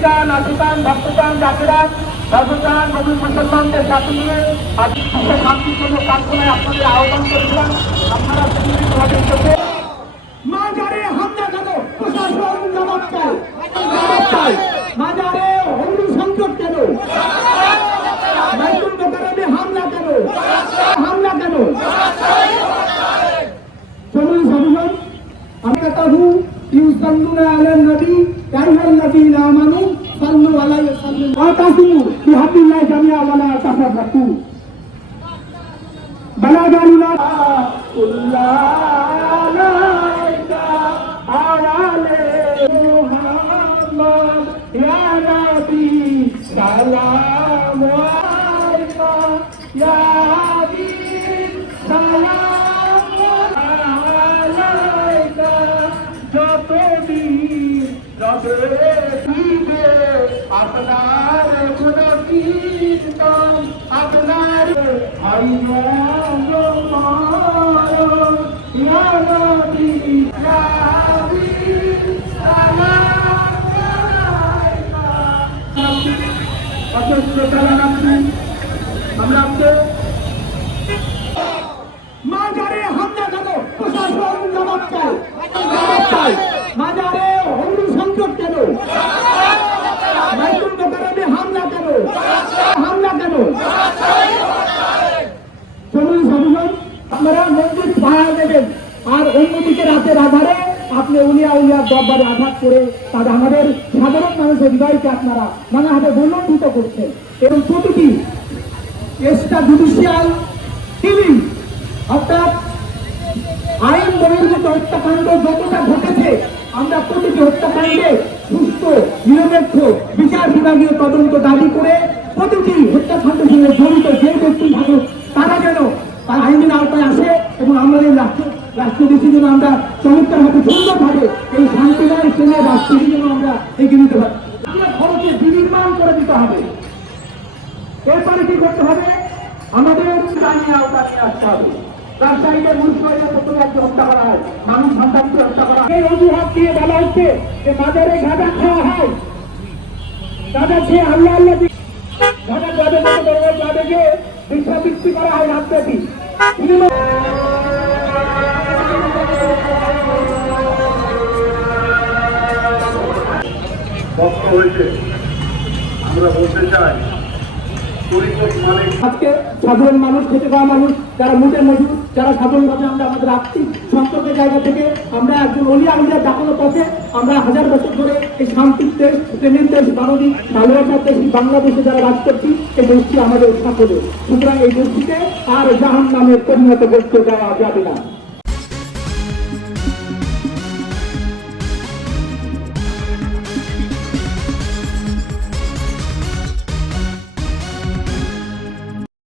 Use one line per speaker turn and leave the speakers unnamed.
প্রেমিকা নাচিকান ভক্তকান জাতিরান রাজস্থান নবীন মুসলমানদের সাথে আজ শান্তির জন্য আপনাদের আহ্বান করেছিলাম। আপনারা
আমরা নবী নবী না মানু উল্লালাইকা আলালে মুহাম্মদ ইয়া নবী সালাম আলাইকা ইয়া হাবিব সালাম আলাইকা যতদিন রবে ফিরে আপনার গুণ কীর্তন আপনার আমরা মাজারে হামলা কেন প্রশাসন জবাব চাই জবাব চাই মাজারে হিন্দু সংকট কেন বাইতুল মোকারমে হামলা কেন হামলা কেন চলুন সবজন আপনারা মন্দির দেবেন। আর অন্যদিকে রাতের আধারে আপনি উলিয়া উলিয়া দরবারে আঘাত করে তাদের আমাদের সাধারণ মানুষের হৃদয়কে আপনারা নানা হাতে বলম্বিত করছেন। এবং প্রতিটি এক্সট্রা জুডিশিয়াল কিলিং অর্থাৎ আইন বহির্ভূত হত্যাকাণ্ড যতটা ঘটেছে, আমরা প্রতিটি হত্যাকাণ্ডে সুস্থ, নিরপেক্ষ বিচার বিভাগীয় তদন্ত দাবি করে প্রতিটি হত্যাকাণ্ডের সঙ্গে জড়িত যে ব্যক্তি থাকুক তারা যেন তার আইনের আওতায় আসে এবং আমাদের রাষ্ট্র রাষ্ট্রদেশে যেন আমরা চমৎকার ভাবে সুন্দরভাবে এই শান্তিময় শ্রেণির রাষ্ট্রকে যেন আমরা এগিয়ে নিতে পারি। খরচে বিনির্মাণ করে দিতে হবে। এরপরে কি করতে হবে? আমাদের আইনের আওতা নিয়ে আসতে হবে। রাজশাহীতে একটি হত্যা করা হয়। মানুষ হত্যা করা হয়। এই অজুহাত দিয়ে বলা হচ্ছে যে বাজারে গাঁজা খাওয়া হয়। গাঁজা খেয়ে আল্লাহ আল্লাহ গাঁজা বড় বড় গাঁজাকে করা হয় রাজব্যাপী
পক্ষ হয়েছে আমরা বলতে চাই মানে
আজকে সাধারণ মানুষ খেতে খাওয়া মানুষ, যারা মুটের মজুর যারা সাধারণভাবে আমরা আমাদের আর্থিক সম্পর্কের জায়গা থেকে আমরা একজন অলিয়া উলিয়া দেখানো পথে আমরা হাজার বছর ধরে এই শান্তির দেশ, প্রেমের দেশ, মানবিক ভালোবাসার দেশ, বাংলাদেশে যারা রাজ করছি, এই দেশটি আমাদের সকলে সুতরাং এই দেশটিকে আর জাহান নামে পরিণত করতে দেওয়া যাবে না।